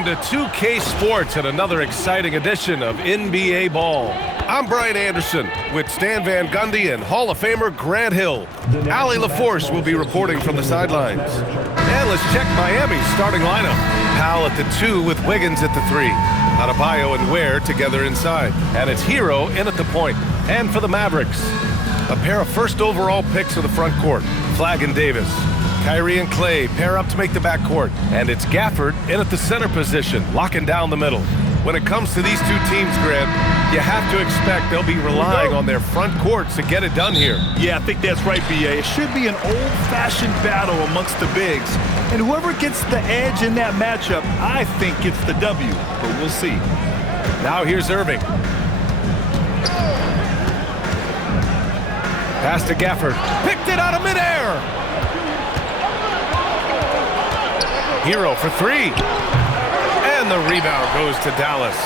Welcome to 2K Sports and another exciting edition of NBA Ball. I'm Brian Anderson with Stan Van Gundy and Hall of Famer Grant Hill. Allie LaForce will be reporting from the sidelines. And let's check Miami's starting lineup. Powell at the 2 with Wiggins at the 3. Adebayo and Ware together inside. And it's Hero in at the point. And for the Mavericks, a pair of first overall picks of the front court, Flagg and Davis. Kyrie and Clay pair up to make the backcourt. And it's Gafford in at the center position, locking down the middle. When it comes to these two teams, Grant, you have to expect they'll be relying on their front courts to get it done here. Yeah, I think that's right, B.A. It should be an old-fashioned battle amongst the bigs. And whoever gets the edge in that matchup, I think gets the W. But we'll see. Now here's Irving. Pass to Gafford. Picked it out of midair. Hero for 3. And the rebound goes to Dallas.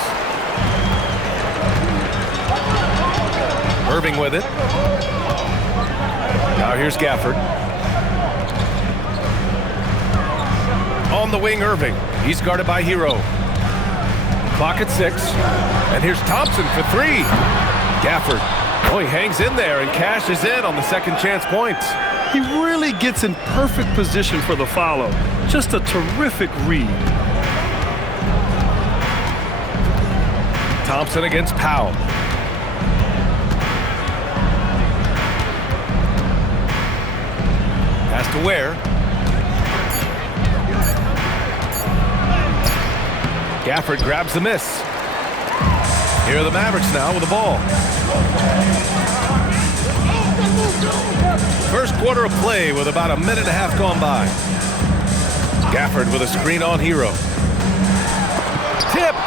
Irving with it. Now here's Gafford. On the wing, Irving. He's guarded by Hero. Clock at 6. And here's Thompson for 3. Gafford. Oh, he hangs in there and cashes in on the second chance points. He really gets in perfect position for the follow. Just a terrific read. Thompson against Powell. Pass to Ware. Gafford grabs the miss. Here are the Mavericks now with the ball. First quarter of play with about a minute and a half gone by. Gafford with a screen on Hero. Tipped.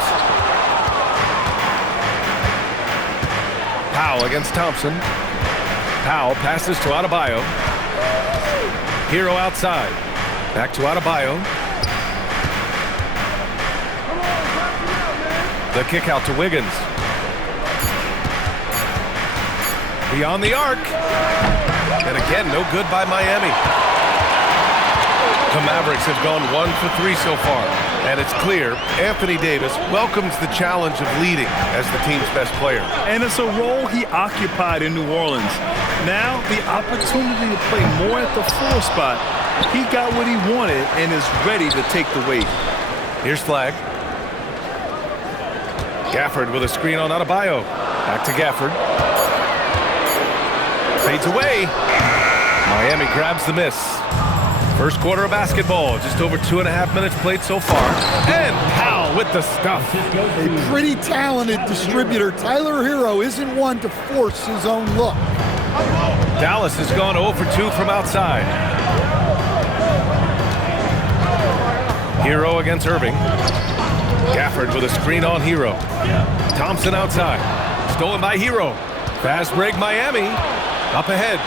Powell against Thompson. Powell passes to Adebayo. Hero outside. Back to Adebayo. The kick out to Wiggins. Beyond the arc. And again, no good by Miami. The Mavericks have gone 1 for 3 so far. And it's clear Anthony Davis welcomes the challenge of leading as the team's best player. And it's a role he occupied in New Orleans. Now, the opportunity to play more at the 4 spot. He got what he wanted and is ready to take the weight. Here's Flagg. Gafford with a screen on Adebayo. Back to Gafford. Fades away. Miami grabs the miss. First quarter of basketball. Just over 2.5 minutes played so far. And Powell with the stuff. A pretty talented distributor. Tyler Hero isn't one to force his own look. Dallas has gone 0 for 2 from outside. Hero against Irving. Gafford with a screen on Hero. Thompson outside. Stolen by Hero. Fast break Miami. Up ahead.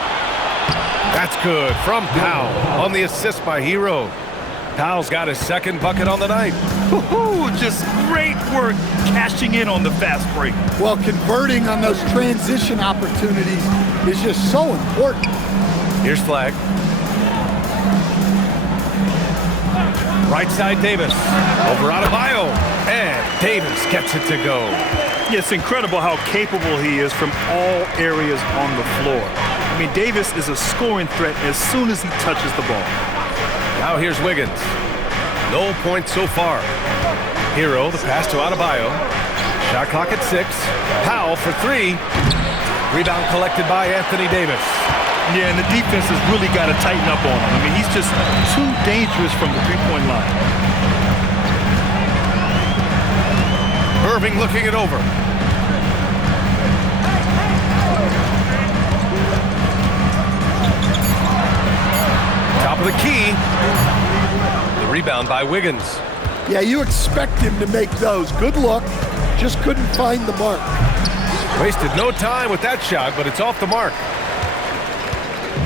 That's good from Powell on the assist by Hero. Powell's got his second bucket on the night. Just great work cashing in on the fast break. Well, converting on those transition opportunities is just so important. Here's Flagg. Right side Davis. Over Adebayo. And Davis gets it to go. It's incredible how capable he is from all areas on the floor. I mean, Davis is a scoring threat as soon as he touches the ball. Now here's Wiggins. No points so far. Hero, the pass to Adebayo. Shot clock at 6. Powell for 3. Rebound collected by Anthony Davis. Yeah, and the defense has really got to tighten up on him. I mean, he's just too dangerous from the three-point line. Irving looking it over. Top of the key. The rebound by Wiggins. Yeah, you expect him to make those. Good look. Just couldn't find the mark. Wasted no time with that shot, but it's off the mark.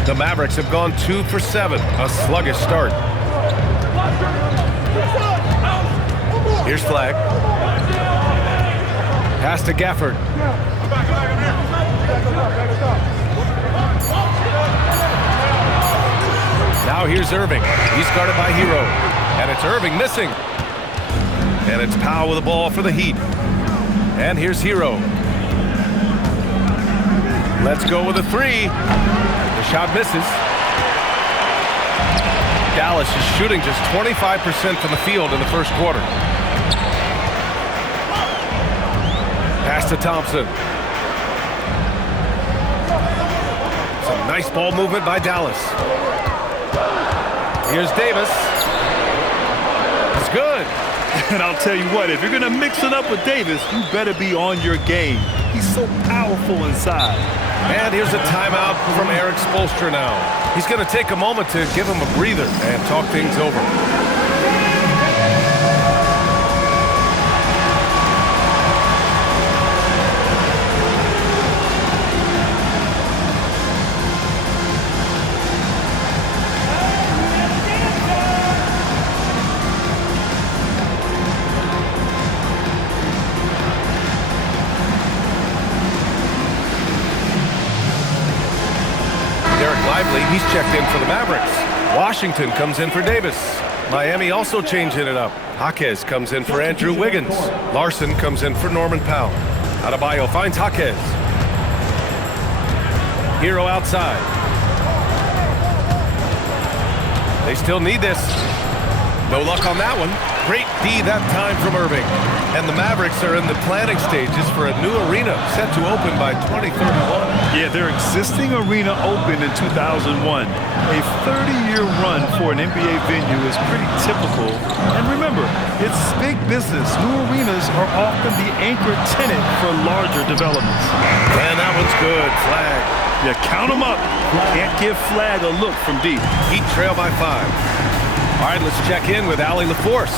The Mavericks have gone 2 for 7. A sluggish start. Here's Flagg. Pass to Gafford. Now here's Irving. He's guarded by Hero. And it's Irving missing. And it's Powell with the ball for the Heat. And here's Hero. Let's go with a three. The shot misses. Dallas is shooting just 25% from the field in the first quarter. Pass to Thompson. Some nice ball movement by Dallas. Here's Davis. It's good. And I'll tell you what, if you're going to mix it up with Davis, you better be on your game. He's so powerful inside. And here's a timeout from Eric Spoelstra now. He's going to take a moment to give him a breather and talk things over. Lively, he's checked in for the Mavericks. Washington comes in for Davis. Miami also changing it up. Jaquez comes in for Andrew Wiggins. Larson comes in for Norman Powell. Adebayo finds Jaquez. Hero outside. They still need this. No luck on that one. Great D that time from Irving. And the Mavericks are in the planning stages for a new arena set to open by 2031. Yeah, their existing arena opened in 2001. A 30-year run for an NBA venue is pretty typical. And remember, it's big business. New arenas are often the anchor tenant for larger developments. And that one's good. Flag. Yeah, count them up. Can't give Flag a look from deep. Heat trail by 5. All right, let's check in with Allie LaForce.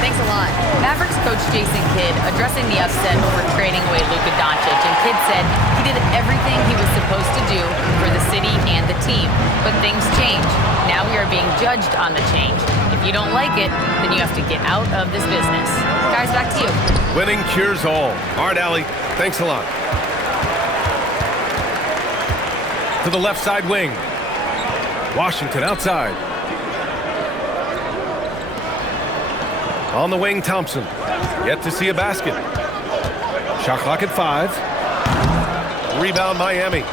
Thanks a lot. Mavericks coach Jason Kidd addressing the upset over trading away Luka Doncic, and Kidd said he did everything he was supposed to do for the city and the team. But things change. Now we are being judged on the change. If you don't like it, then you have to get out of this business. Guys, back to you. Winning cures all. All right, Allie, thanks a lot. To the left side wing. Washington outside. On the wing, Thompson. Yet to see a basket. Shot clock at 5. Rebound, Miami.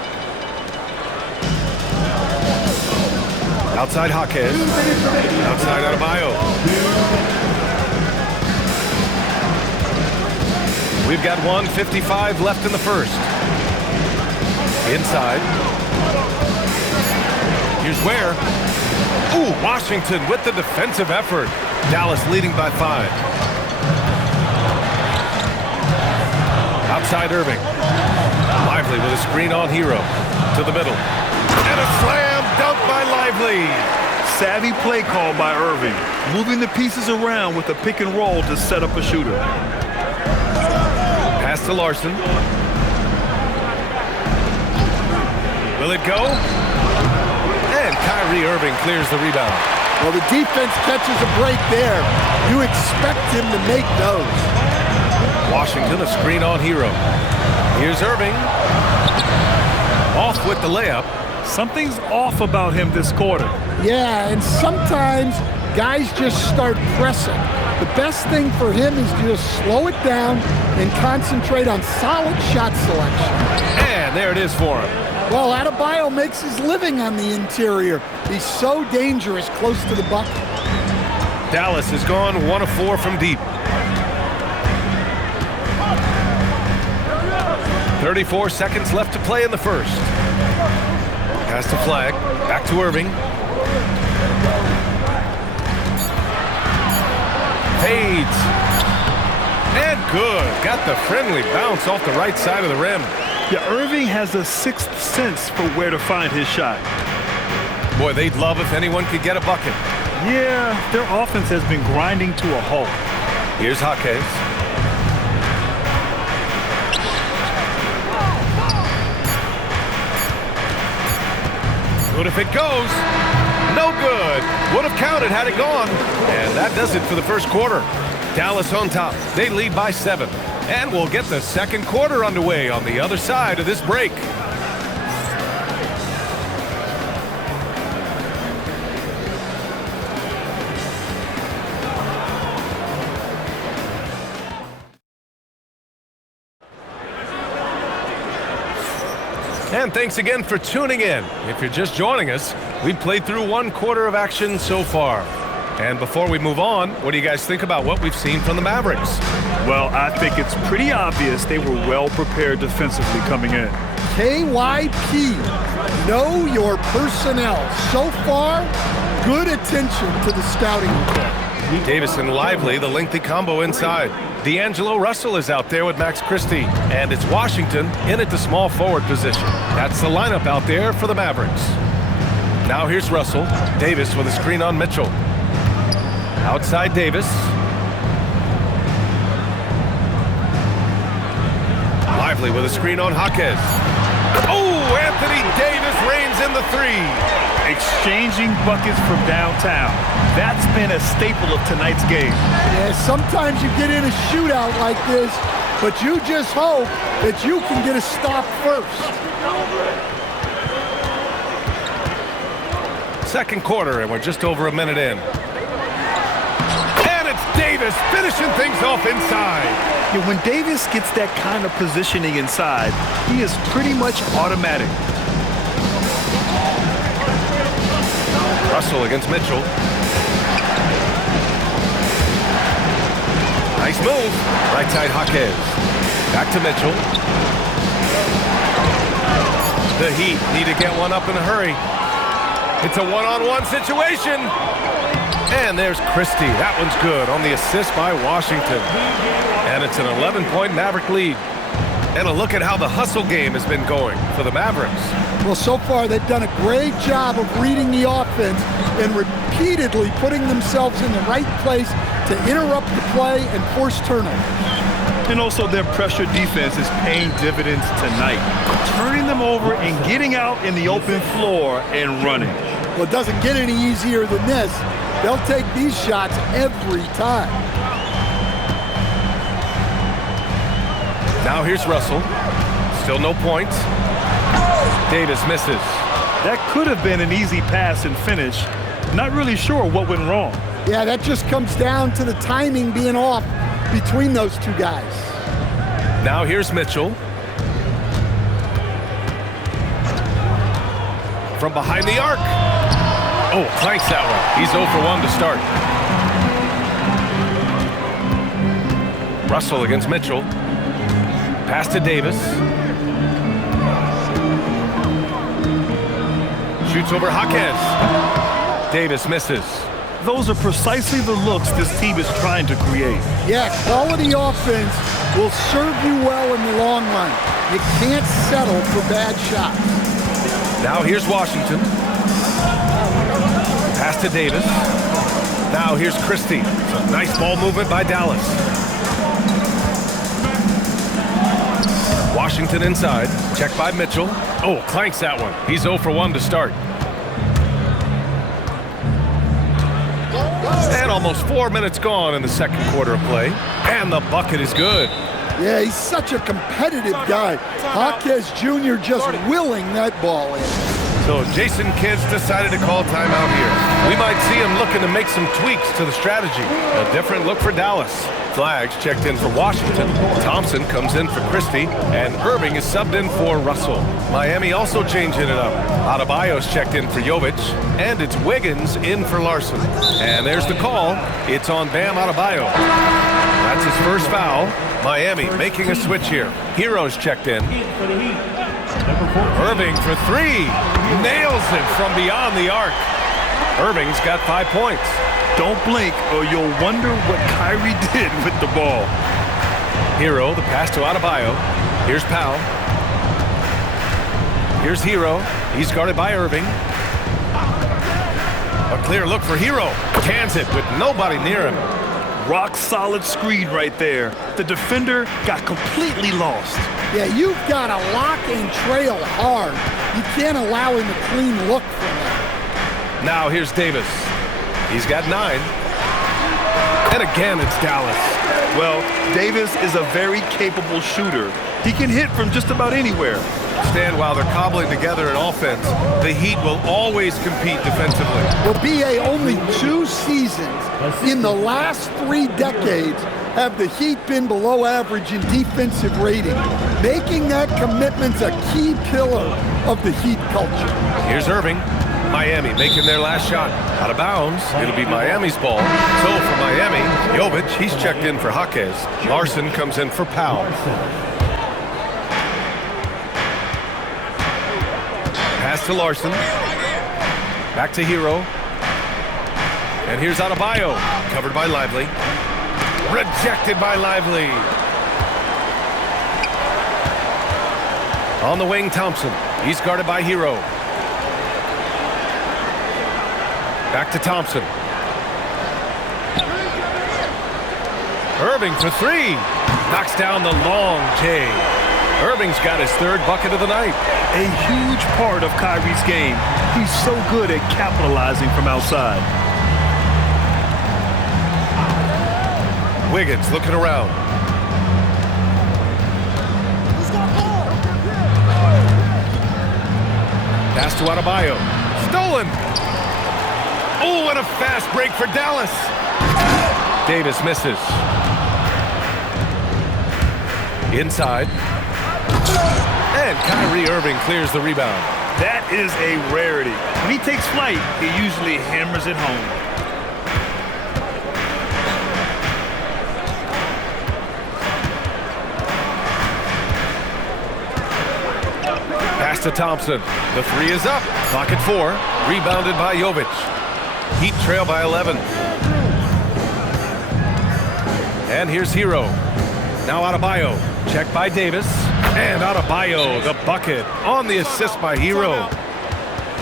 Outside, Jaquez. Outside, Adebayo. We've got 1:55 left in the first. Inside. Here's Ware. Ooh, Washington with the defensive effort. Dallas leading by 5. Outside Irving. Lively with a screen on Hero. To the middle. And a slam dunk by Lively. Savvy play call by Irving. Moving the pieces around with a pick and roll to set up a shooter. Pass to Larson. Will it go? And Kyrie Irving clears the rebound. Well, the defense catches a break there. You expect him to make those. Washington, a screen on Hero. Here's Irving. Off with the layup. Something's off about him this quarter. Yeah, and sometimes guys just start pressing. The best thing for him is to just slow it down and concentrate on solid shot selection. And there it is for him. Well, Adebayo makes his living on the interior. He's so dangerous close to the bucket. Dallas has gone 1 of 4 from deep. 34 seconds left to play in the first. Pass to Flag. Back to Irving. Fades. And good. Got the friendly bounce off the right side of the rim. Yeah, Irving has a sixth sense for where to find his shot. Boy, they'd love if anyone could get a bucket. Yeah, their offense has been grinding to a halt. Here's Jaquez. Good if it goes. No good. Would have counted had it gone. And that does it for the first quarter. Dallas on top. They lead by 7. And we'll get the second quarter underway on the other side of this break. And thanks again for tuning in. If you're just joining us, we've played through one quarter of action so far. And before we move on, what do you guys think about what we've seen from the Mavericks? Well, I think it's pretty obvious they were well prepared defensively coming in. KYP, know your personnel. So far, good attention to the scouting report. Davis and Lively, the lengthy combo inside. D'Angelo Russell is out there with Max Christie. And it's Washington in at the small forward position. That's the lineup out there for the Mavericks. Now here's Russell. Davis with a screen on Mitchell. Outside Davis. Lively with a screen on Jaquez. Oh, Anthony Davis reigns in the three. Exchanging buckets from downtown. That's been a staple of tonight's game. Yeah, sometimes you get in a shootout like this, but you just hope that you can get a stop first. Second quarter, and we're just over a minute in. And it's Davis finishing things off inside. Yeah, when Davis gets that kind of positioning inside, he is pretty much automatic. Russell against Mitchell. Nice move. Right side Jaquez. Back to Mitchell. The Heat need to get one up in a hurry. It's a one-on-one situation. And there's Christie. That one's good on the assist by Washington. And it's an 11-point Maverick lead. And a look at how the hustle game has been going for the Mavericks. Well, so far they've done a great job of reading the offense and repeatedly putting themselves in the right place to interrupt the play and force turnovers. And also their pressure defense is paying dividends tonight, turning them over and getting out in the open floor and running. Well, it doesn't get any easier than this. They'll take these shots every time. Now here's Russell. Still no points. Davis misses. That could have been an easy pass and finish. Not really sure what went wrong. Yeah, that just comes down to the timing being off between those two guys. Now here's Mitchell. From behind the arc. Oh, clanks that one. He's 0 for 1 to start. Russell against Mitchell. Pass to Davis. Shoots over Jaquez. Davis misses. Those are precisely the looks this team is trying to create. Yeah, quality offense will serve you well in the long run. You can't settle for bad shots. Now here's Washington. Pass to Davis. Now here's Christie. Nice ball movement by Dallas. Washington inside. Check by Mitchell. Oh, clanks that one. He's 0 for 1 to start. And almost 4 minutes gone in the second quarter of play. And the bucket is good. Yeah, he's such a competitive guy. Jaquez Jr. just willing that ball in. So Jason Kidd decided to call timeout here. We might see him looking to make some tweaks to the strategy. A different look for Dallas. Flags checked in for Washington. Thompson comes in for Christie, and Irving is subbed in for Russell. Miami also changing it up. Adebayo's checked in for Jovic, and it's Wiggins in for Larson. And there's the call. It's on Bam Adebayo. That's his first foul. Miami making a switch here. Heroes checked in. Irving for three. Nails it from beyond the arc. Irving's got 5 points. Don't blink or you'll wonder what Kyrie did with the ball. Hero, the pass to Adebayo. Here's Powell. Here's Hero. He's guarded by Irving. A clear look for Hero. Cans it with nobody near him. Rock solid screen right there. The defender got completely lost. Yeah, you've got to lock and trail hard. You can't allow him a clean look from that. Now here's Davis. He's got 9. And again, it's Dallas. Well, Davis is a very capable shooter. He can hit from just about anywhere. Stan, while they're cobbling together an offense, the Heat will always compete defensively. Well, BA, only 2 seasons in the last 3 decades have the Heat been below average in defensive rating, making that commitment a key pillar of the Heat culture. Here's Irving. Miami making their last shot. Out of bounds. It'll be Miami's ball. So for Miami, Jovic, he's checked in for Jaquez. Larson comes in for Powell. Pass to Larson. Back to Hero. And here's Adebayo. Covered by Lively. Rejected by Lively. On the wing, Thompson. He's guarded by Hero. Back to Thompson. Irving for 3. Knocks down the long J. Irving's got his 3rd bucket of the night. A huge part of Kyrie's game. He's so good at capitalizing from outside. Wiggins looking around. Pass to Adebayo. Stolen. Oh, and a fast break for Dallas. Davis misses. Inside. And Kyrie Irving clears the rebound. That is a rarity. When he takes flight, he usually hammers it home. Pass to Thompson. The 3 is up. Clock at 4. Rebounded by Jovic. Heat trail by 11. And here's Hero. Now Adebayo. Check by Davis. And Adebayo, the bucket on the assist by Hero.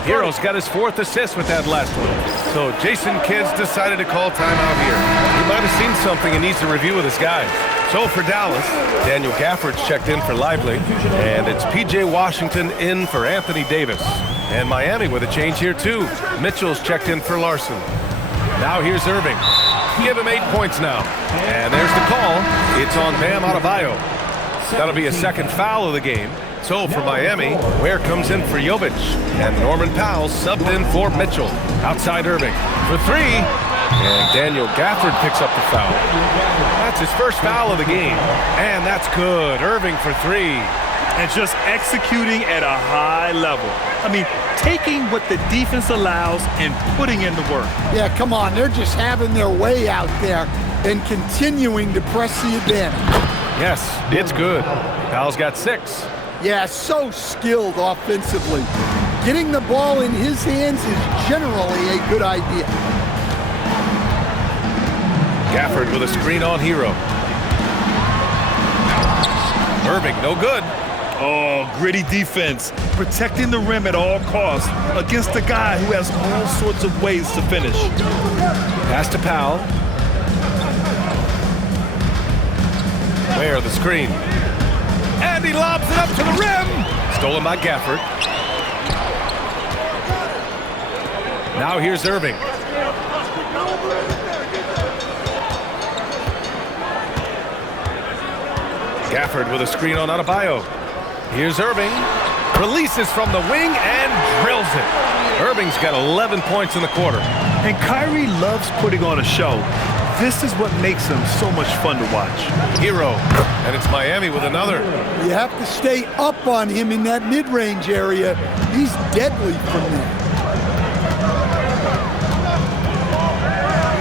Hero's got his 4th assist with that last one. So Jason Kidd decided to call timeout here. He might have seen something and needs to review with his guys. So for Dallas, Daniel Gafford's checked in for Lively. And it's P.J. Washington in for Anthony Davis. And Miami with a change here too. Mitchell's checked in for Larson. Now here's Irving. Give him 8 points now. And there's the call. It's on Bam Adebayo. That'll be a 2nd foul of the game. So for Miami, Ware comes in for Jovic. And Norman Powell subbed in for Mitchell. Outside Irving for 3. And Daniel Gafford picks up the foul. That's his 1st foul of the game. And that's good. Irving for 3. And just executing at a high level. I mean, taking what the defense allows and putting in the work. Yeah, come on. They're just having their way out there and continuing to press the advantage. Yes, it's good. Powell's got 6. Yeah, so skilled offensively. Getting the ball in his hands is generally a good idea. Gafford with a screen on Hero. Irving, no good. Oh, gritty defense. Protecting the rim at all costs against a guy who has all sorts of ways to finish. Pass to Powell. Ware the screen. And he lobs it up to the rim. Stolen by Gafford. Now here's Irving. Gafford with a screen on Adebayo. Here's Irving. Releases from the wing and drills it. Irving's got 11 points in the quarter. And Kyrie loves putting on a show. This is what makes him so much fun to watch. Hero. And it's Miami with another. You have to stay up on him in that mid-range area. He's deadly from there.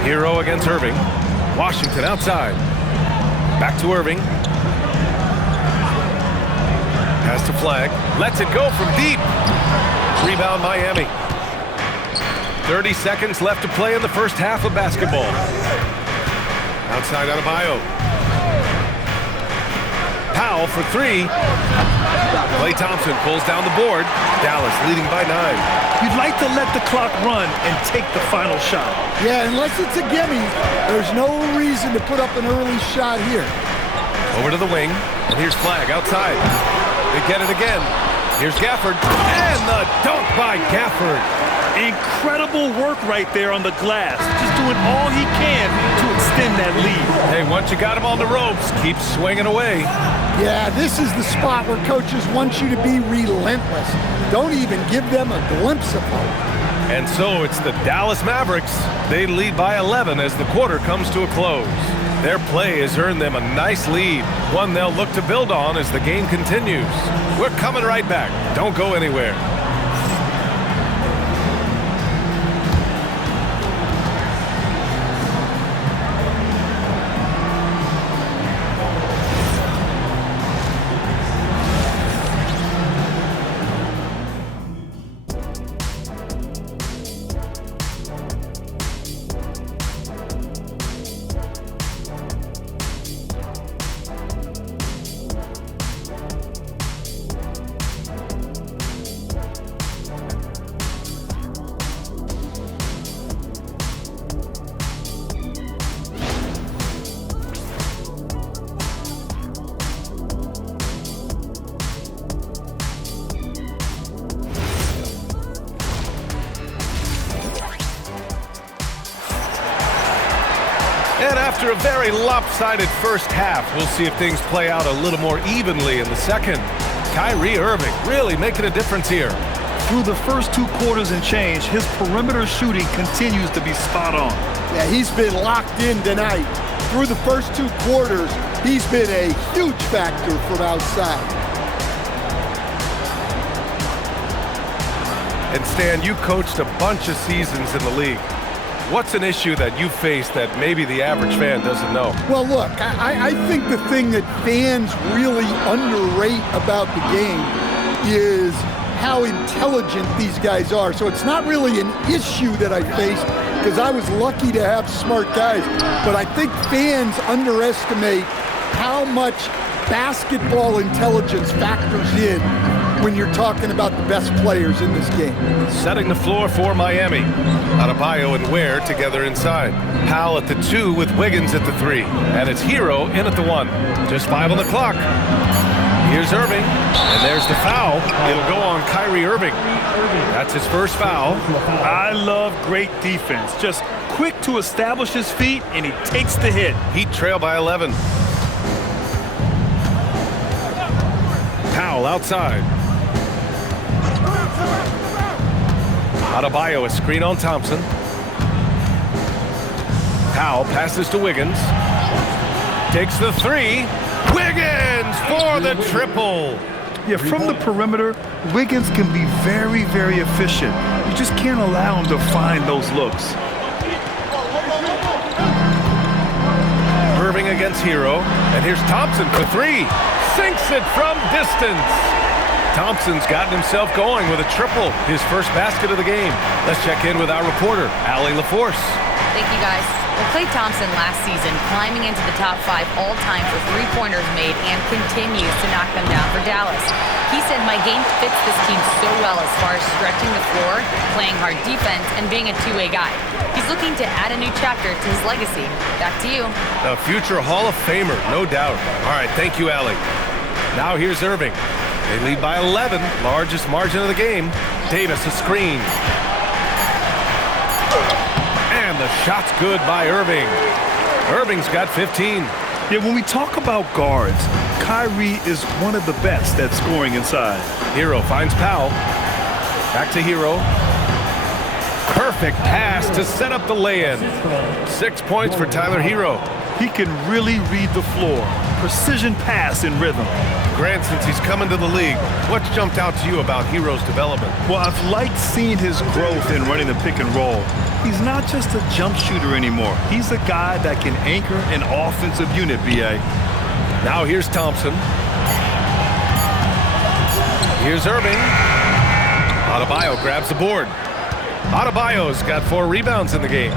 Hero against Irving. Washington outside. Back to Irving. Pass to Flag. Lets it go from deep. Rebound Miami. 30 seconds left to play in the first half of basketball. Outside Adebayo. Powell for 3. Klay Thompson pulls down the board. Dallas leading by 9. You'd like to let the clock run and take the final shot. Yeah, unless it's a gimme, there's no reason to put up an early shot here. Over to the wing, and here's Flag outside. They get it again. Here's Gafford, and the dunk by Gafford. Incredible work right there on the glass. Just doing all he can to extend that lead. Hey, once you got him on the ropes, keep swinging away. Yeah, this is the spot where coaches want you to be relentless. Don't even give them a glimpse of hope. And so it's the Dallas Mavericks. They lead by 11 as the quarter comes to a close. Their play has earned them a nice lead, one they'll look to build on as the game continues. We're coming right back. Don't go anywhere. And after a very lopsided first half, we'll see if things play out a little more evenly in the second. Kyrie Irving really making a difference here. Through the first 2 quarters and change, his perimeter shooting continues to be spot on. Yeah, he's been locked in tonight. Through the first 2 quarters, he's been a huge factor from outside. And Stan, you coached a bunch of seasons in the league. What's an issue that you face that maybe the average fan doesn't know? Well, look, I think the thing that fans really underrate about the game is how intelligent these guys are. So it's not really an issue that I face because I was lucky to have smart guys. But I think fans underestimate how much basketball intelligence factors in when you're talking about the best players in this game. Setting the floor for Miami. Adebayo and Ware together inside. Powell at the 2 with Wiggins at the 3. And it's Hero in at the 1. Just 5 on the clock. Here's Irving. And there's the foul. It'll go on Kyrie Irving. That's his first foul. I love great defense. Just quick to establish his feet, and he takes the hit. Heat trail by 11. Powell outside. Adebayo, a screen on Thompson. Powell passes to Wiggins. Takes the 3. Wiggins for the triple. Yeah, from the perimeter, Wiggins can be very, very efficient. You just can't allow him to find those looks. Irving against Hero. And here's Thompson for 3. Sinks it from distance. Thompson's gotten himself going with a triple, his first basket of the game. Let's check in with our reporter, Allie LaForce. Thank you, guys. Well, Klay Thompson last season climbing into the top 5 all-time for three-pointers made and continues to knock them down for Dallas. He said, my game fits this team so well as far as stretching the floor, playing hard defense, and being a two-way guy. He's looking to add a new chapter to his legacy. Back to you. A future Hall of Famer, no doubt. All right, thank you, Allie. Now here's Irving. They lead by 11, largest margin of the game. Davis a screen. And the shot's good by Irving. Irving's got 15. Yeah, when we talk about guards, Kyrie is one of the best at scoring inside. Hero finds Powell. Back to Hero. Perfect pass to set up the lay-in. 6 points for Tyler Hero. He can really read the floor. Precision pass in rhythm. Grant, since he's coming to the league, what's jumped out to you about Hero's development? Well, I've liked seeing his growth in running the pick and roll. He's not just a jump shooter anymore. He's a guy that can anchor an offensive unit, B.A. Now here's Thompson. Here's Irving. Adebayo grabs the board. Adebayo's got 4 rebounds in the game.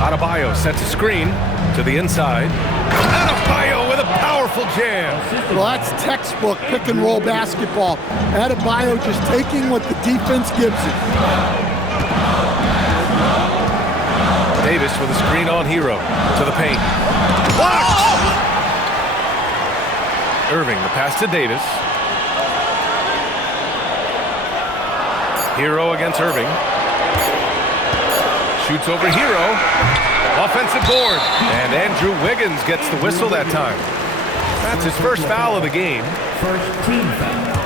Adebayo sets a screen to the inside. Adebayo with a powerful jam. Well, that's textbook pick and roll basketball. Adebayo just taking what the defense gives him. Davis with a screen on Hero to the paint. Blocked! Irving, the pass to Davis. Hero against Irving. Shoots over Hero. Offensive board. And Andrew Wiggins gets the whistle that time. That's his first foul of the game. First team foul.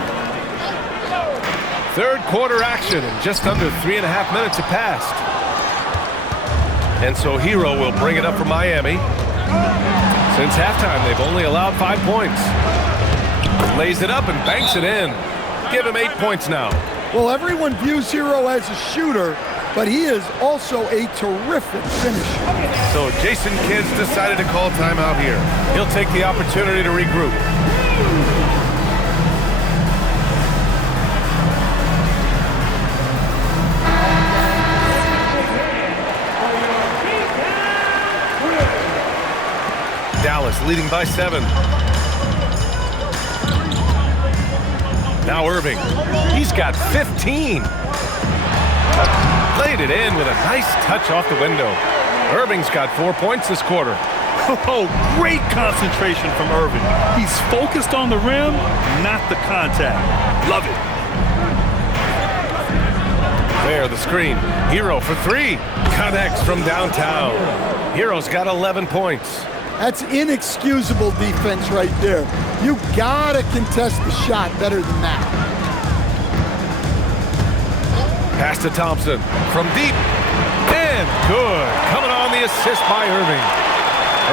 Third quarter action, and just under 3.5 minutes have passed. And so Hero will bring it up for Miami. Since halftime, they've only allowed 5 points. Lays it up and banks it in. Give him 8 points now. Well, everyone views Hero as a shooter, but he is also a terrific finisher. So Jason Kidd decided to call timeout here. He'll take the opportunity to regroup. Dallas leading by 7. Now Irving. He's got 15. Laid it in with a nice touch off the window. Irving's got 4 points this quarter. Oh, great concentration from Irving. He's focused on the rim, not the contact. Love it. There, the screen. Hero for 3. Connects from downtown. Hero's got 11 points. That's inexcusable defense right there. You gotta contest the shot better than that. Pass to Thompson from deep. And good. Coming on the assist by Irving.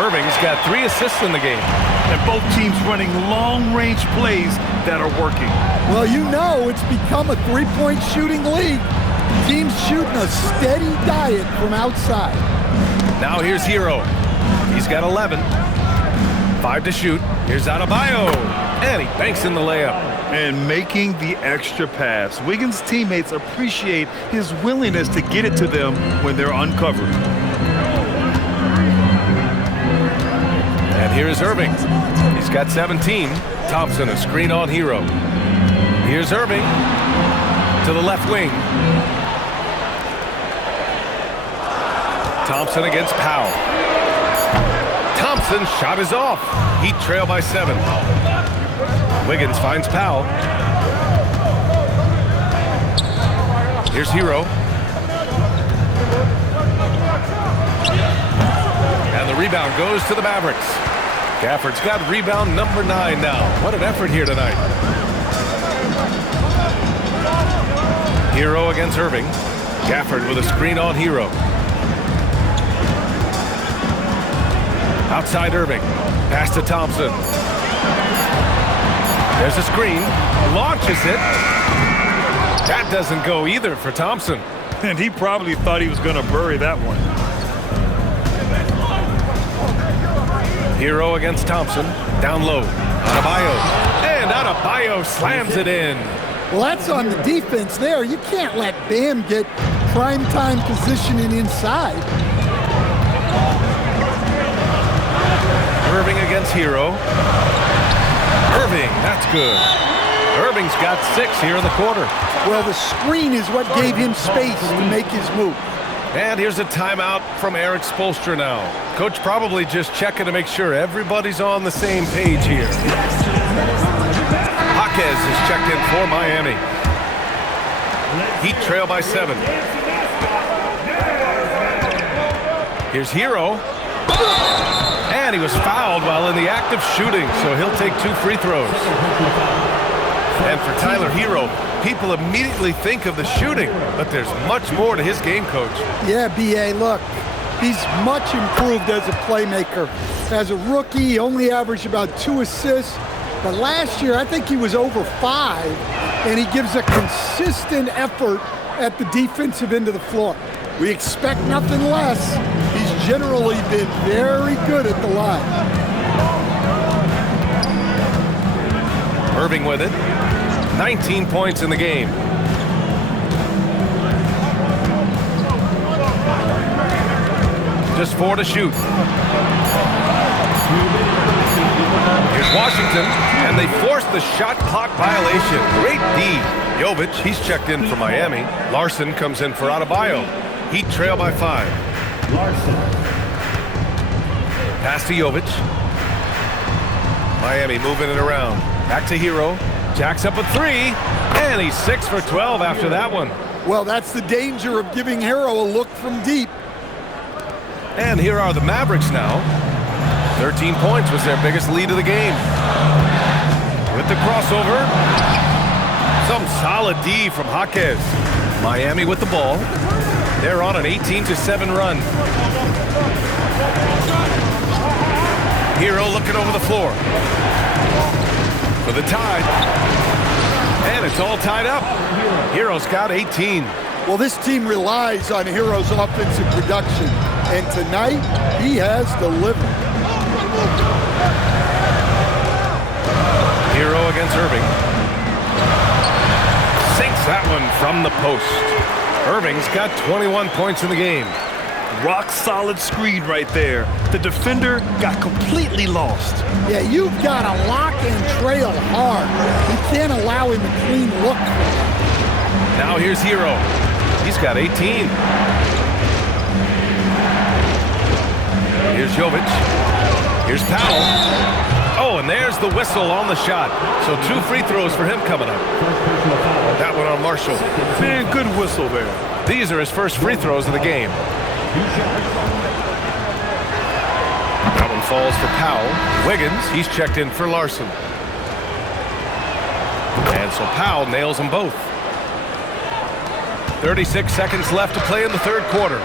Irving's got 3 assists in the game. And both teams running long-range plays that are working. Well, you know it's become a three-point shooting league. Teams shooting a steady diet from outside. Now here's Hero. He's got 11. 5 to shoot. Here's Adebayo. And he banks in the layup. And making the extra pass. Wiggins' teammates appreciate his willingness to get it to them when they're uncovered. And here's Irving. He's got 17. Thompson, a screen on Hero. Here's Irving to the left wing. Thompson against Powell. Thompson's shot is off. Heat trail by 7. Wiggins finds Powell. Here's Hero. And the rebound goes to the Mavericks. Gafford's got rebound number 9 now. What an effort here tonight. Hero against Irving. Gafford with a screen on Hero. Outside Irving. Pass to Thompson. There's a screen. Launches it. That doesn't go either for Thompson. And he probably thought he was going to bury that one. Hero against Thompson. Down low. Adebayo. And Adebayo slams it in. Well, that's on the defense there. You can't let Bam get primetime positioning inside. Irving against Hero. Irving, that's good. Irving's got 6 here in the quarter. Well, the screen is what gave him space to make his move. And here's a timeout from Eric Spoelstra now. Coach probably just checking to make sure everybody's on the same page here. Jaquez is checked in for Miami. Heat trail by 7. Here's Hero. And he was fouled while in the act of shooting, so he'll take 2 free throws. And for Tyler Hero, people immediately think of the shooting, but there's much more to his game, Coach. Yeah, B.A., look, he's much improved as a playmaker. As a rookie, he only averaged about 2 assists, but last year I think he was over 5, and he gives a consistent effort at the defensive end of the floor. We expect nothing less. He's generally been very good at the line. Irving with it. 19 points in the game. Just 4 to shoot. Here's Washington, and they force the shot clock violation. Great D. Jovic, he's checked in for Miami. Larson comes in for Adebayo. Heat trail by 5. Larson. Pass to Jovic. Miami moving it around. Back to Hero. Jacks up a 3. And he's 6 for 12 after that one. Well, that's the danger of giving Hero a look from deep. And here are the Mavericks now. 13 points was their biggest lead of the game. With the crossover. Some solid D from Jaquez. Miami with the ball. They're on an 18-7 run. Hero looking over the floor. For the tie. And it's all tied up. Hero's got 18. Well, this team relies on Hero's offensive production. And tonight, he has delivered. Hero against Irving. Sinks that one from the post. Irving's got 21 points in the game. Rock solid screen right there. The defender got completely lost. Yeah, you've got to lock and trail hard. You can't allow him a clean look. Now here's Hero. He's got 18. Here's Jovic. Here's Powell. Oh, and there's the whistle on the shot. So 2 free throws for him coming up. That one on Marshall. Man, good whistle there. These are his first free throws of the game. That one falls for Powell. Wiggins, he's checked in for Larson. And so Powell nails them both. 36 seconds left to play in the third quarter.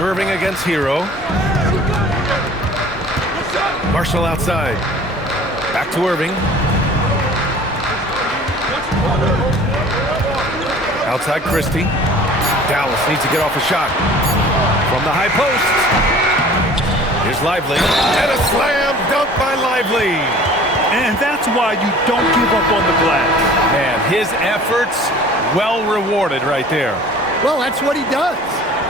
Irving against Hero. Marshall outside. Back to Irving. Outside Christie. Dallas needs to get off a shot. From the high post. Here's Lively. And a slam dunk by Lively. And that's why you don't give up on the glass. Man, his efforts well rewarded right there. Well, that's what he does.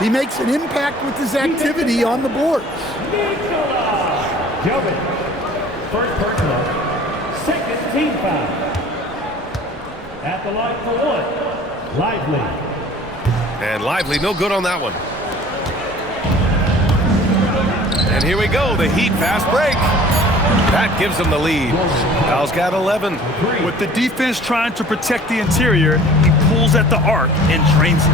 He makes an impact with his activity on the boards. Jovic. First personal. Second team foul. At the line for 1. Lively. And Lively, no good on that one. And here we go, the Heat fast break. That gives them the lead. Al's got 11. With the defense trying to protect the interior, he pulls at the arc and drains it.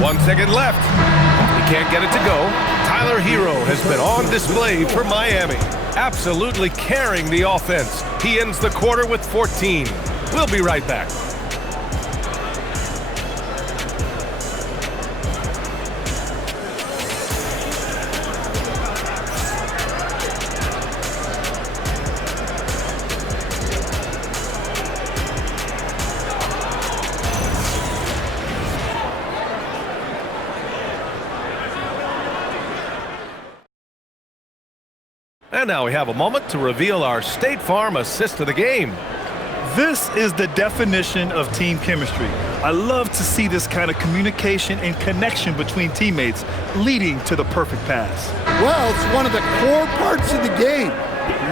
1 second left. He can't get it to go. Tyler Hero has been on display for Miami. Absolutely carrying the offense. He ends the quarter with 14. We'll be right back. And now we have a moment to reveal our State Farm assist of the game. This is the definition of team chemistry. I love to see this kind of communication and connection between teammates leading to the perfect pass. Well, it's one of the core parts of the game.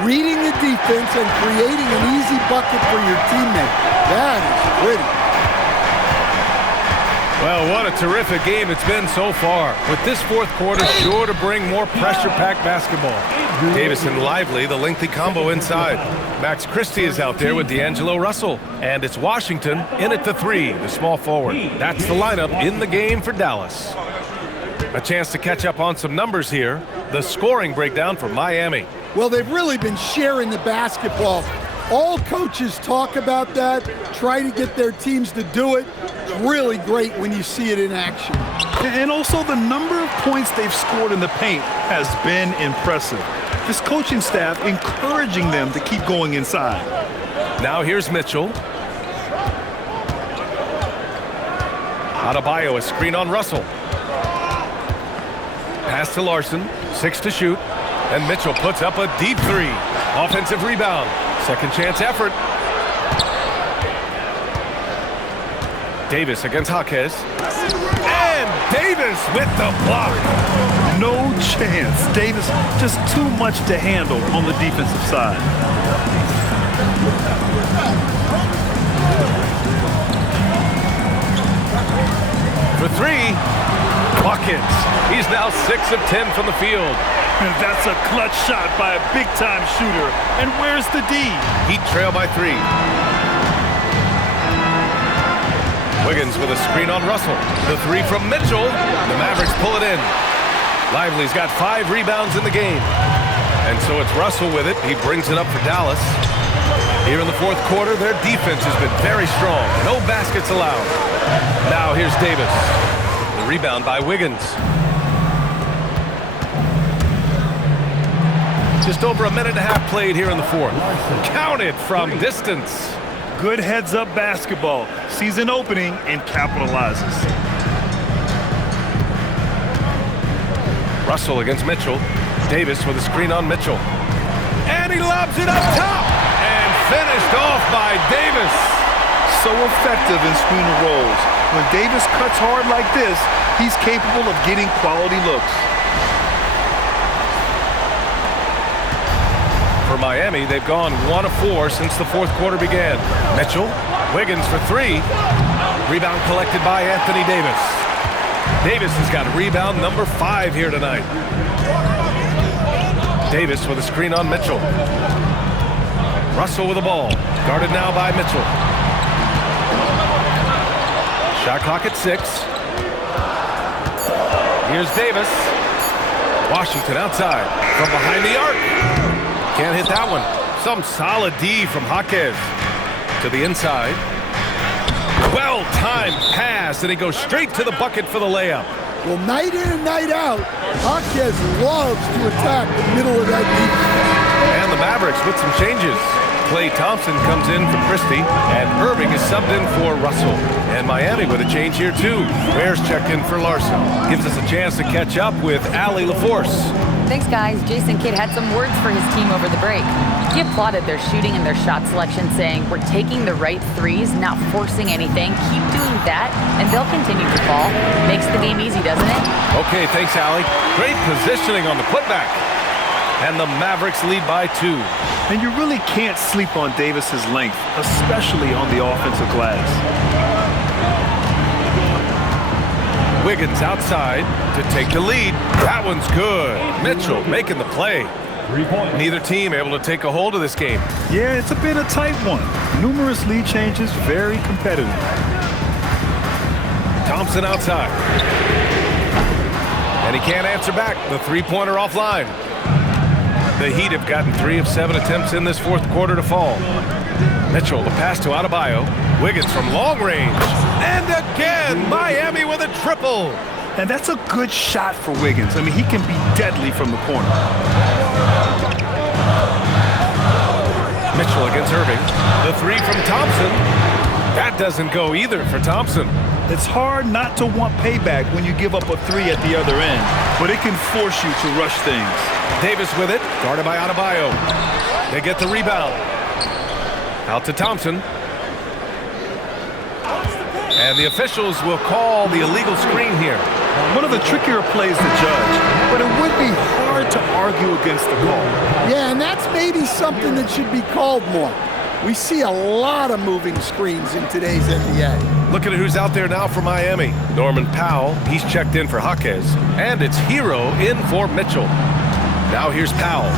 Reading the defense and creating an easy bucket for your teammate. That is pretty. Well, what a terrific game it's been so far. With this fourth quarter sure to bring more pressure-packed basketball. Davis and Lively, the lengthy combo inside. Max Christie is out there with D'Angelo Russell. And it's Washington in at the 3, the small forward. That's the lineup in the game for Dallas. A chance to catch up on some numbers here. The scoring breakdown for Miami. Well, they've really been sharing the basketball. All coaches talk about that, try to get their teams to do it. It's really great when you see it in action. And also the number of points they've scored in the paint has been impressive. This coaching staff encouraging them to keep going inside. Now here's Mitchell. Adebayo, a screen on Russell. Pass to Larson, 6 to shoot. And Mitchell puts up a deep 3. Offensive rebound. Second chance effort. Davis against Jaquez. And Davis with the block. No chance. Davis just too much to handle on the defensive side. For 3. buckets. He's now 6 of 10 from the field. And that's a clutch shot by a big-time shooter. And where's the D? Heat trail by 3. Wiggins with a screen on Russell. The 3 from Mitchell. The Mavericks pull it in. Lively's got 5 rebounds in the game. And so it's Russell with it. He brings it up for Dallas. Here in the fourth quarter, their defense has been very strong. No baskets allowed. Now here's Davis. The rebound by Wiggins. Just over a minute and a half played here in the fourth. Counted from distance. Good heads-up basketball. Sees an opening and capitalizes. Russell against Mitchell. Davis with a screen on Mitchell. And he lobs it up top. And finished off by Davis. So effective in screen rolls. When Davis cuts hard like this, he's capable of getting quality looks. For Miami, they've gone 1 of 4 since the fourth quarter began. Mitchell, Wiggins for 3. Rebound collected by Anthony Davis. Davis has got rebound number 5 here tonight. Davis with a screen on Mitchell. Russell with the ball. Guarded now by Mitchell. Shot clock at 6. Here's Davis. Washington outside from behind the arc. Can't hit that one. Some solid D from Jaquez. To the inside. Well-timed pass, and he goes straight to the bucket for the layup. Well, night in and night out, Jaquez loves to attack the middle of that defense. And the Mavericks with some changes. Klay Thompson comes in for Christie, and Irving is subbed in for Russell. And Miami with a change here, too. Bears checked in for Larson. Gives us a chance to catch up with Allie LaForce. Thanks, guys. Jason Kidd had some words for his team over the break. He applauded their shooting and their shot selection, saying, "We're taking the right threes, not forcing anything. Keep doing that, and they'll continue to fall." Makes the game easy, doesn't it? Okay, thanks, Allie. Great positioning on the putback. And the Mavericks lead by 2. And you really can't sleep on Davis's length, especially on the offensive glass. Wiggins outside to take the lead. That one's good. Mitchell making the play. 3 points. Neither team able to take a hold of this game. Yeah, it's a bit a tight one. Numerous lead changes, very competitive. Thompson outside. And he can't answer back. The three-pointer offline. The Heat have gotten 3 of 7 attempts in this fourth quarter to fall. Mitchell, the pass to Adebayo. Wiggins from long range. And again, Miami with a triple. And that's a good shot for Wiggins. I mean, he can be deadly from the corner. Mitchell against Irving. The 3 from Thompson. That doesn't go either for Thompson. It's hard not to want payback when you give up a 3 at the other end, but it can force you to rush things. Davis with it, guarded by Adebayo. They get the rebound. Out to Thompson. And the officials will call the illegal screen here. One of the trickier plays to judge, but it would be hard to argue against the call. Yeah, and that's maybe something that should be called more. We see a lot of moving screens in today's NBA. Look at who's out there now for Miami. Norman Powell, he's checked in for Jaquez. And it's Hero in for Mitchell. Now here's Powell.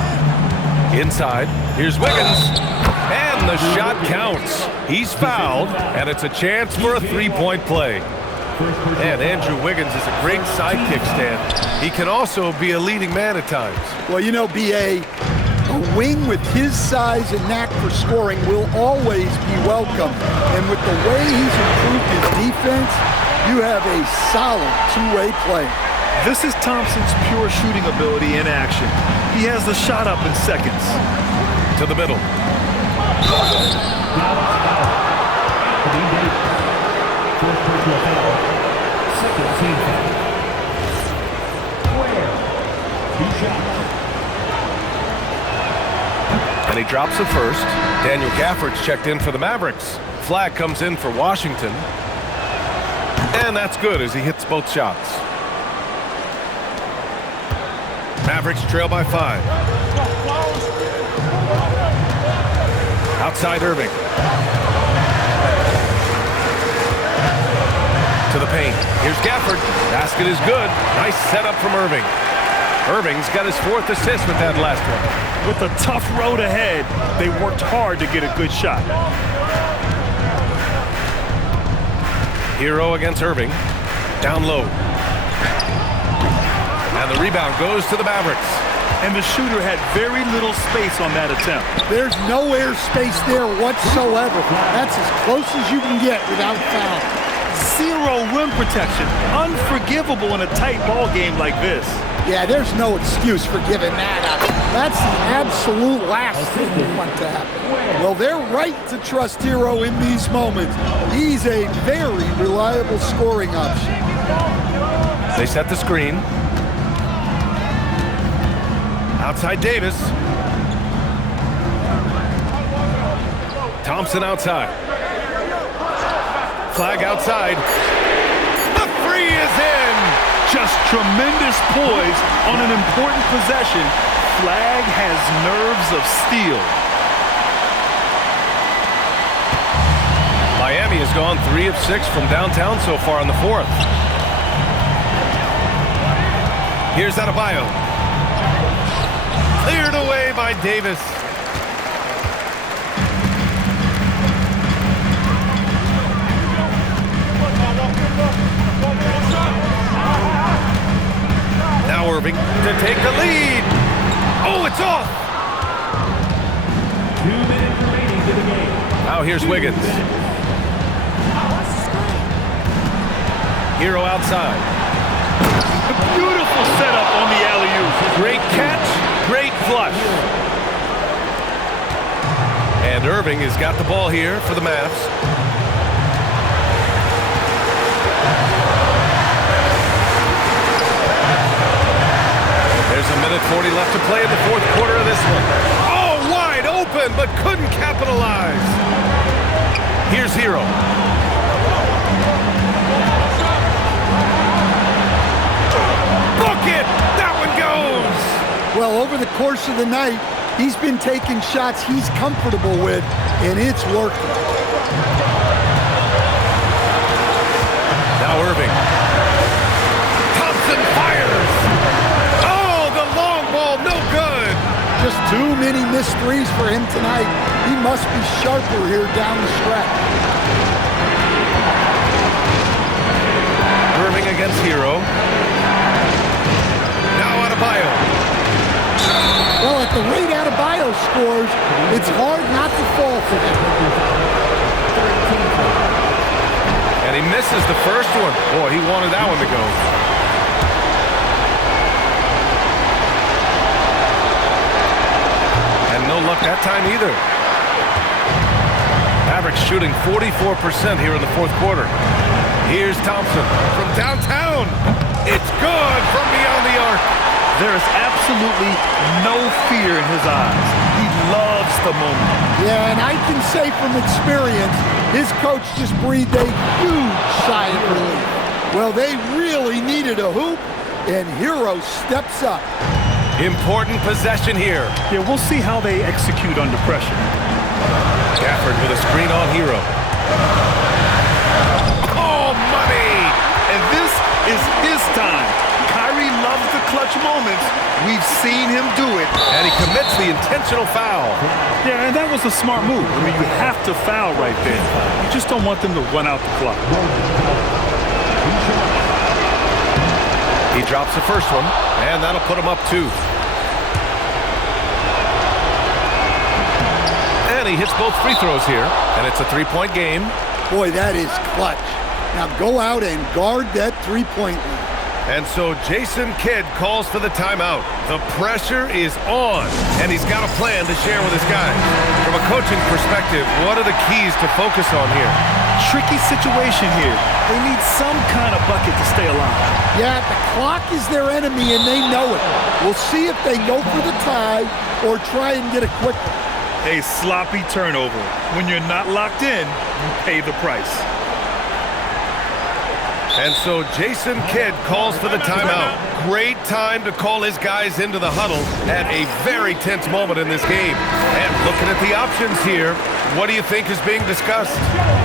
Inside, here's Wiggins. And the shot counts. He's fouled, and it's a chance for a three-point play. And Andrew Wiggins is a great sidekick, Stan. He can also be a leading man at times. Well, you know, B.A., a wing with his size and knack for scoring will always be welcome. And with the way he's improved his defense, you have a solid two-way player. This is Thompson's pure shooting ability in action. He has the shot up in seconds. To the middle. Fourth personal foul. Second team foul. Ware. 2 shots. And he drops the first. Daniel Gafford's checked in for the Mavericks. Flag comes in for Washington. And that's good as he hits both shots. Mavericks trail by 5. Outside Irving. To to the paint. Here's Gafford. Basket is good. Nice setup from Irving. Irving's got his 4th assist with that last one. With a tough road ahead, they worked hard to get a good shot. Hero against Irving. Down low. And the rebound goes to the Mavericks. And the shooter had very little space on that attempt. There's no air space there whatsoever. That's as close as you can get without foul. Zero rim protection. Unforgivable in a tight ball game like this. Yeah, there's no excuse for giving that up. That's the absolute last thing you want to happen. Well, they're right to trust Hero in these moments. He's a very reliable scoring option. They set the screen. Outside Davis. Thompson outside. Flag outside. The three is in. Just tremendous poise on an important possession. Flag has nerves of steel. Miami has gone 3 of 6 from downtown so far in the 4th. Here's Adebayo. Cleared away by Davis. Now Irving to take the lead. Oh, it's off. 2 minutes remaining to the game. Now here's Wiggins. Hero outside. A beautiful setup on the alley-oop. Great catch, great flush. And Irving has got the ball here for the Mavs. There's a minute 40 left to play in the 4th quarter of this one. Oh, wide open, but couldn't capitalize. Here's Hero. Book it! That one goes! Well, over the course of the night, he's been taking shots he's comfortable with, and it's working. Now Irving. Thompson fires! Oh, the long ball, no good! Just too many missed threes for him tonight. He must be sharper here down the stretch. Irving against Hero. Now Adebayo. Well, at the rate Adebayo scores, it's hard not to fall for him. And he misses the first one. Boy, he wanted that one to go. And no luck that time either. Mavericks shooting 44% here in the 4th quarter. Here's Thompson from downtown. It's good from beyond the arc. There is absolutely no fear in his eyes. He loves the moment. Yeah, and I can say from experience, his coach just breathed a huge sigh of relief. Well, they really needed a hoop, and Hero steps up. Important possession here. Yeah, we'll see how they execute under pressure. Gafford with a screen on Hero. Oh, money! And this is his time. Kyrie loves the clutch moments. We've seen him do it. And he commits the intentional foul. Yeah, and that was a smart move. I mean, you have to foul right there. You just don't want them to run out the clock. He drops the first one, and that'll put him up 2. And he hits both free throws here, and it's a 3-point game. Boy, that is clutch. Now go out and guard that three-point line. And so Jason Kidd calls for the timeout. The pressure is on, and he's got a plan to share with his guys. From a coaching perspective, what are the keys to focus on here? Tricky situation here. They need some kind of bucket to stay alive. Yeah, the clock is their enemy, and they know it. We'll see if they go for the tie or try and get a quick one. A sloppy turnover. When you're not locked in, you pay the price. And so Jason Kidd calls for the timeout. Great time to call his guys into the huddle at a very tense moment in this game. And looking at the options here, What do you think is being discussed?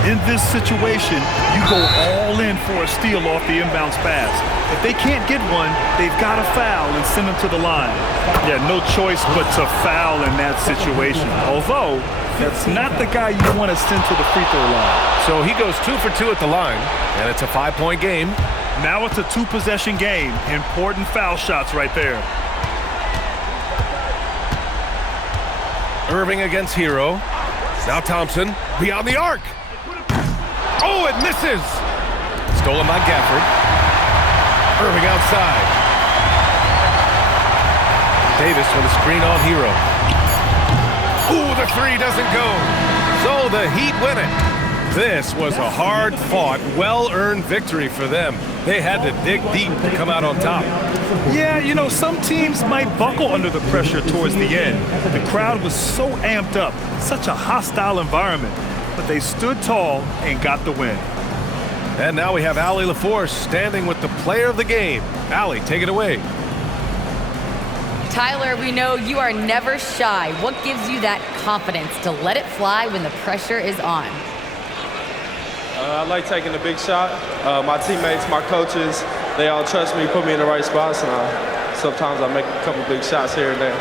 In this situation, you go all in for a steal off the inbounds pass. If they can't get one, they've got to foul and send them to the line. Yeah, no choice but to foul in that situation. Although, that's not the guy you want to send to the free throw line. So he goes 2 for 2 at the line, and it's a 5-point game. Now it's a 2-possession game. Important foul shots right there. Irving against Hero. Now Thompson beyond the arc. Oh, it misses. Stolen by Gafford. Irving outside. Davis with a screen on Hero. Ooh, the three doesn't go. So the Heat win it. This was a hard-fought, well-earned victory for them. They had to dig deep to come out on top. Yeah, you know, some teams might buckle under the pressure towards the end. The crowd was so amped up, such a hostile environment, but they stood tall and got the win. And now we have Allie LaForce standing with the player of the game. Allie, take it away. Tyler, we know you are never shy. What gives you that confidence to let it fly when the pressure is on? I like taking the big shot. My teammates, my coaches, they all trust me, put me in the right spots, and sometimes I make a couple big shots here and there.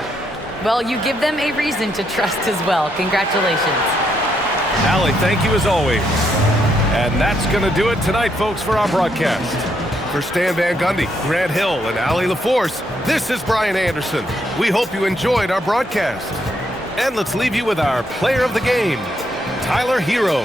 Well, you give them a reason to trust as well. Congratulations. Allie, thank you as always. And that's going to do it tonight, folks, for our broadcast. For Stan Van Gundy, Grant Hill, and Allie LaForce, this is Brian Anderson. We hope you enjoyed our broadcast. And let's leave you with our player of the game, Tyler Hero.